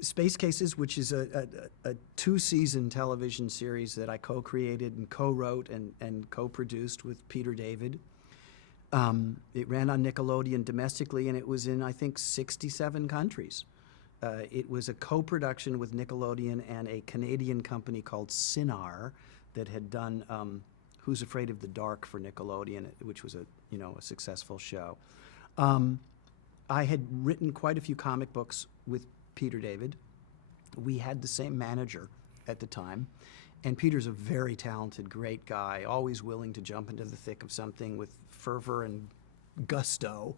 Space Cases, which is a two-season television series that I co-created and co-wrote and co-produced with Peter David. It ran on Nickelodeon domestically, and it was in, I think, 67 countries. It was a co-production with Nickelodeon and a Canadian company called Cinar that had done Who's Afraid of the Dark for Nickelodeon, which was a successful show. I had written quite a few comic books with Peter David. We had the same manager at the time, and Peter's a very talented, great guy, always willing to jump into the thick of something with fervor and gusto.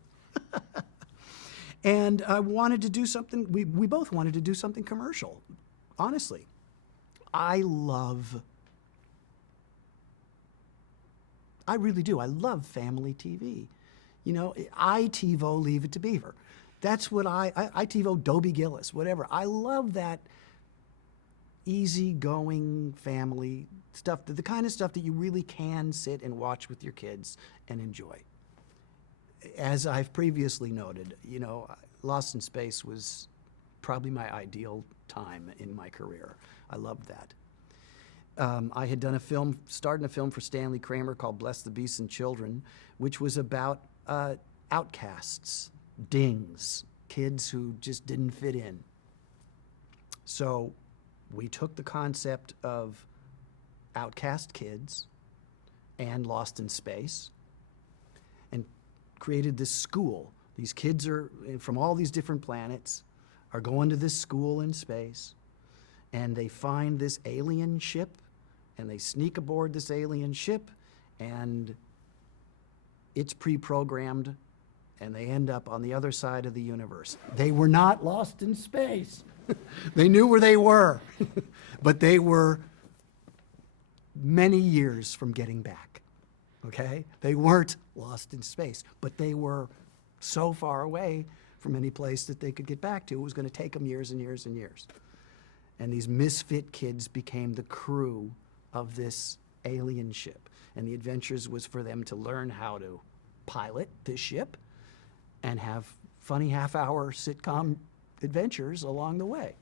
And I wanted to do something, we both wanted to do something commercial, honestly. I really do. I love family TV. You know, I TiVo Leave It to Beaver. That's what I TiVo Dobie Gillis, whatever. I love that easygoing family stuff, the kind of stuff that you really can sit and watch with your kids and enjoy. As I've previously noted, Lost in Space was probably my ideal time in my career. I loved that. I had done started a film for Stanley Kramer called Bless the Beasts and Children, which was about outcasts, dings, kids who just didn't fit in. So we took the concept of outcast kids and Lost in Space and created this school. These kids are from all these different planets, are going to this school in space, and they find this alien ship, and they sneak aboard this alien ship, and it's pre-programmed, and they end up on the other side of the universe. They were not lost in space. They knew where they were, but they were many years from getting back, okay? They weren't lost in space, but they were so far away from any place that they could get back to. It was going to take them years and years and years. And these misfit kids became the crew of this alien ship. And the adventures was for them to learn how to pilot this ship and have funny half-hour sitcom adventures along the way.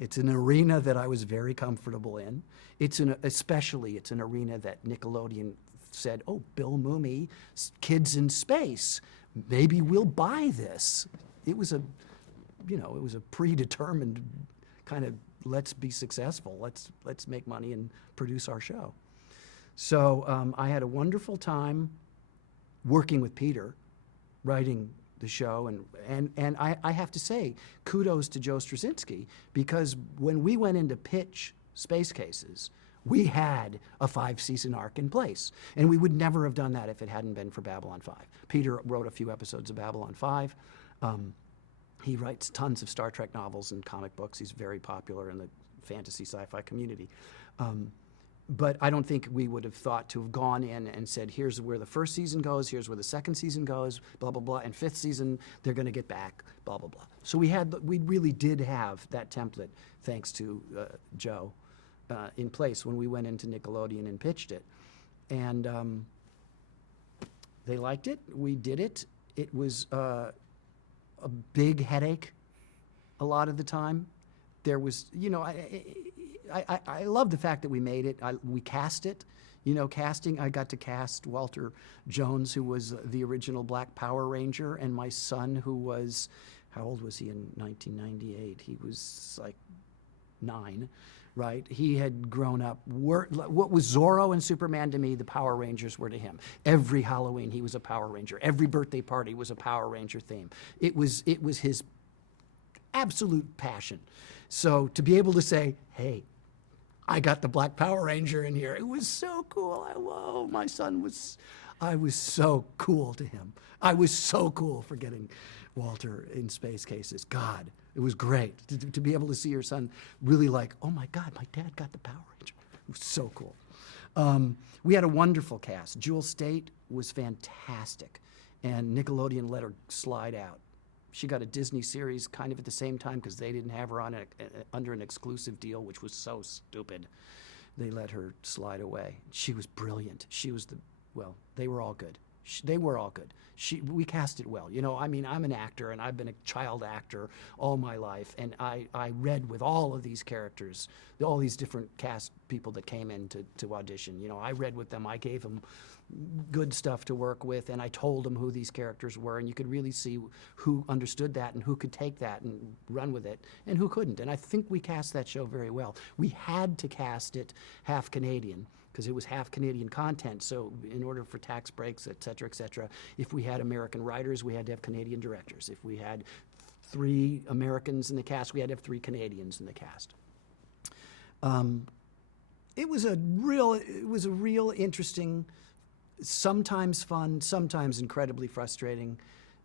It's an arena that I was very comfortable in. Especially it's an arena that Nickelodeon said, oh, Bill Mumy, Kids in Space, maybe we'll buy this. It was a predetermined kind of, let's be successful, let's make money and produce our show. So I had a wonderful time working with Peter, writing the show, and I have to say, kudos to Joe Straczynski, because when we went into pitch Space Cases, we had a 5-season arc in place, and we would never have done that if it hadn't been for Babylon 5. Peter wrote a few episodes of Babylon 5. He writes tons of Star Trek novels and comic books. He's very popular in the fantasy sci-fi community. But I don't think we would have thought to have gone in and said, here's where the first season goes, here's where the second season goes, blah, blah, blah, and fifth season, they're going to get back, blah, blah, blah. So we really did have that template, thanks to Joe, in place when we went into Nickelodeon and pitched it. And they liked it. We did it. It was a big headache a lot of the time. There was, I love the fact that we made it. We cast it. Casting, I got to cast Walter Jones, who was the original Black Power Ranger, and my son, who was, how old was he in 1998? He was like 9, right? He had grown up. What was Zorro and Superman to me, the Power Rangers were to him. Every Halloween, he was a Power Ranger. Every birthday party was a Power Ranger theme. It was his absolute passion. So to be able to say, hey, I got the Black Power Ranger in here, it was so cool. My son I was so cool to him. I was so cool for getting Walter in Space Cases. God, it was great to be able to see your son really like, oh my God, my dad got the Power Ranger. It was so cool. We had a wonderful cast. Jewel Staite was fantastic, and Nickelodeon let her slide out. She got a Disney series kind of at the same time because they didn't have her on under an exclusive deal, which was so stupid. They let her slide away. She was brilliant. She was they were all good. They were all good. We cast it well. You know, I mean, I'm an actor, and I've been a child actor all my life, and I read with all of these characters, all these different cast people that came in to audition. You know, I read with them. I gave them good stuff to work with, and I told them who these characters were, and you could really see who understood that and who could take that and run with it and who couldn't. And I think we cast that show very well. We had to cast it half Canadian because it was half Canadian content. So in order for tax breaks, et cetera, if we had American writers, we had to have Canadian directors. If we had 3 Americans in the cast, we had to have 3 Canadians in the cast. It was a real interesting, sometimes fun, sometimes incredibly frustrating,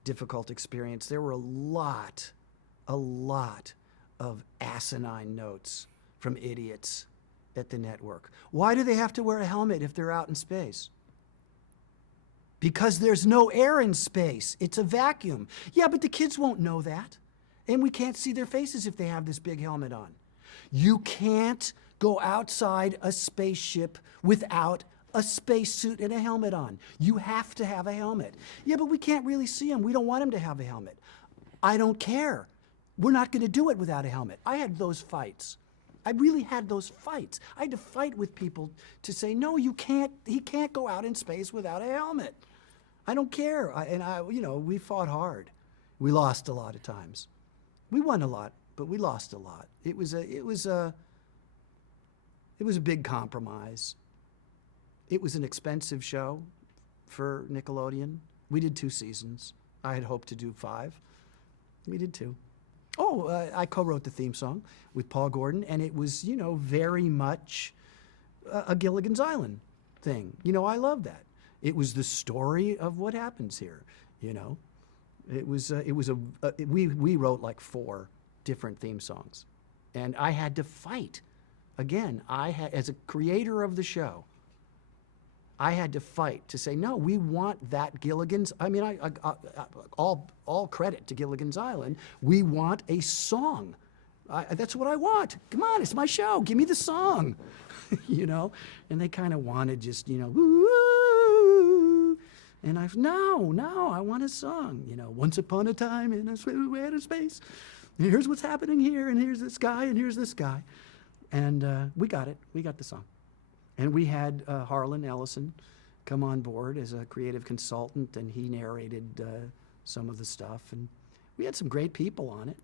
difficult experience. There were a lot of asinine notes from idiots at the network. Why do they have to wear a helmet if they're out in space? Because there's no air in space. It's a vacuum. Yeah, but the kids won't know that. And we can't see their faces if they have this big helmet on. You can't go outside a spaceship without a spacesuit and a helmet on. You have to have a helmet. Yeah, but we can't really see them. We don't want them to have a helmet. I don't care. We're not going to do it without a helmet. I had those fights. I really had those fights. I had to fight with people to say, no, you can't, he can't go out in space without a helmet. I don't care. You know, we fought hard. We lost a lot of times. We won a lot, but we lost a lot. It was a big compromise. It was an expensive show for Nickelodeon. We did 2 seasons. I had hoped to do 5. We did 2. Oh, I co-wrote the theme song with Paul Gordon, and it was, you know, very much a Gilligan's Island thing. You know, I love that. It was the story of what happens here, you know. We wrote like 4 different theme songs, and I had to fight. Again, as a creator of the show, I had to fight to say, no, we want that Gilligan's, I mean, all credit to Gilligan's Island. We want a song. That's what I want. Come on, it's my show. Give me the song, you know? And they kind of wanted just, you know, woo. And I said, no, I want a song. You know, once upon a time in a space, and here's what's happening here, and here's this guy, and here's this guy. And we got it. We got the song. And we had Harlan Ellison come on board as a creative consultant, and he narrated some of the stuff. And we had some great people on it.